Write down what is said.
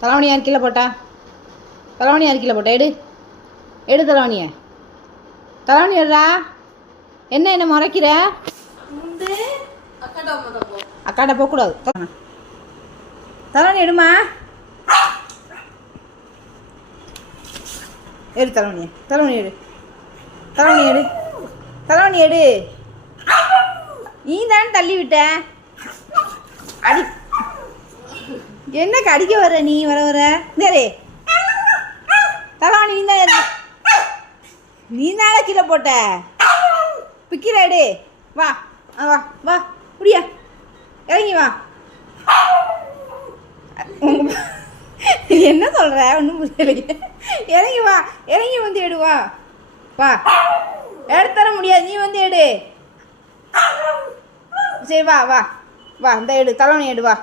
தலைவணி யார் கீழே போட்டா? தலைவணி யார் கீழே போட்டா? எடு எடு தலைவணியை. தலைவணி எடுறா. என்ன முறைக்கிற? அக்காட்ட போகக்கூடாது. தலைவணி எடுமா. எடு தலைவணியை. தலைவணி எடு. தலைவணி எடு. தலைவணி எடு. நீ தானே தள்ளி விட்ட. அடி என்ன கடிக்க வர நீ? வர சரி தலைவணி நீ தானே கீழே போட்ட. பிக்கிறாடு. வா வா வா முடியா இறங்கி வா. என்ன சொல்ற? ஒன்றும் புரியலையே. இறங்கி வா. இறங்கி வந்து எடு. வா வா. எடுத்தர முடியாது. நீ வந்து எடு. சரி வா வா வா. இந்த எடு. தலைவணி எடு. வா.